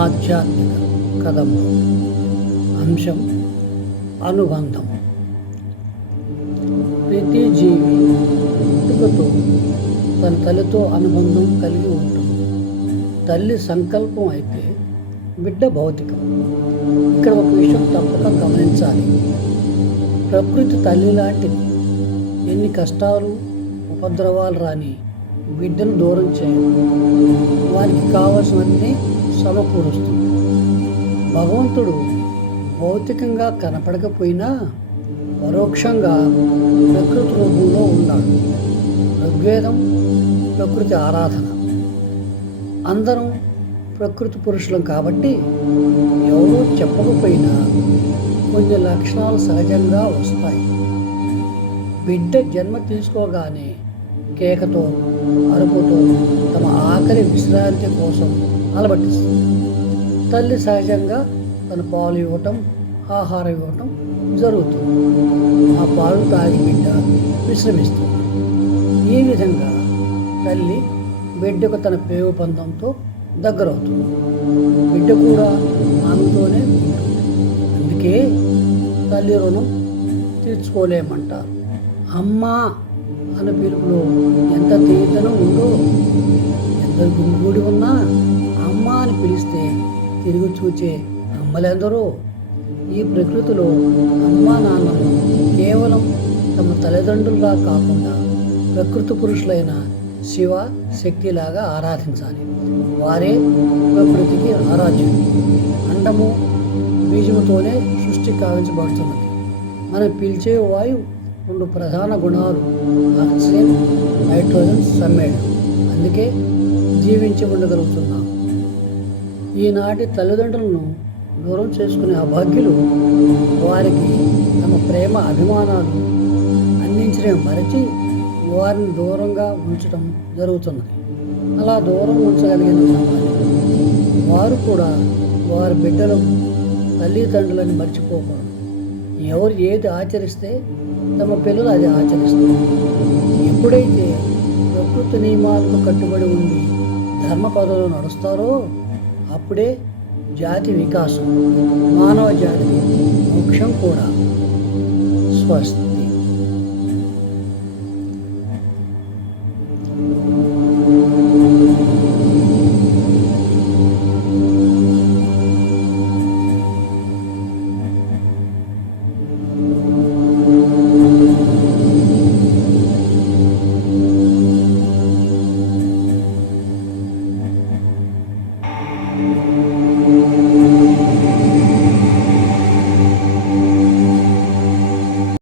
ఆధ్యాత్మిక పదము అంశం అనుబంధం. ప్రతి జీవి పుట్టుకతో తన తల్లితో అనుబంధం కలిగి ఉంటుంది. తల్లి సంకల్పం అయితే బిడ్డ భౌతికం. ఇక్కడ ఒక విషయం తప్పక గమనించాలి. ప్రకృతి తల్లి లాంటిది. ఎన్ని కష్టాలు ఉపద్రవాలు రాని బిడ్డను దూరం చేయడం వారికి కావాల్సినవన్నీ సమకూరుస్తుంది భగవంతుడు భౌతికంగా కనపడకపోయినా పరోక్షంగా ప్రకృతి రూపంలో ఉన్నాడు. ఋగ్వేదం ప్రకృతి ఆరాధన. అందరం ప్రకృతి పురుషులం కాబట్టి ఎవరూ చెప్పకపోయినా కొన్ని లక్షణాలు సహజంగా వస్తాయి. బిడ్డ జన్మ తీసుకోగానే కేకతో అరుపుతో తమ ఆకలి విశ్రాంతి కోసం అలబట్టిస్తుంది తల్లి సహజంగా తన పాలు ఇవ్వటం ఆహారం ఇవ్వటం జరుగుతుంది. ఆ పాలు తాగి బిడ్డ విశ్రమిస్తుంది. ఈ విధంగా తల్లి బిడ్డకు తన పేగు పందంతో దగ్గరవుతుంది. బిడ్డ కూడా ఆమెతోనే ఉంటుంది. అందుకే తల్లి రుణం తీర్చుకోలేమంటారు. అమ్మా అన్న పిలుపులో ఎంత తీర్థనం ఉందో తిరిగి చూచే అమ్మలందరూ ఈ ప్రకృతిలో అమ్మా నాన్నలు కేవలం తమ తల్లిదండ్రులుగా కాకుండా ప్రకృతి పురుషులైన శివ శక్తిలాగా ఆరాధించాలి. వారే ప్రకృతికి ఆరాధ్యులు. అండము బీజముతోనే సృష్టి కావించబడుతున్నది. మనం పిలిచే వాయువు రెండు ప్రధాన గుణాలు ఆక్సిజన్ నైట్రోజన్ సమ్మేళనం. అందుకే జీవించి ఉండగలుగుతున్నాం. ఈనాటి తల్లిదండ్రులను దూరం చేసుకునే అభాగ్యులు వారికి తమ ప్రేమ అభిమానాలు అందించడం మరచి వారిని దూరంగా ఉంచడం జరుగుతున్నది. అలా దూరం ఉంచగలిగిన సమాజం వారు కూడా వారి బిడ్డలు తల్లిదండ్రులని మర్చిపోకూడదు. ఎవరు ఏది ఆచరిస్తే తమ పిల్లలు అది ఆచరిస్తారు. ఎప్పుడైతే ప్రకృతి నియమాలకు కట్టుబడి ఉండి ధర్మ పదవులు నడుస్తారో అప్పుడే జాతి వికాసం మానవ జాతి మోక్షం కూడా స్వస్తి.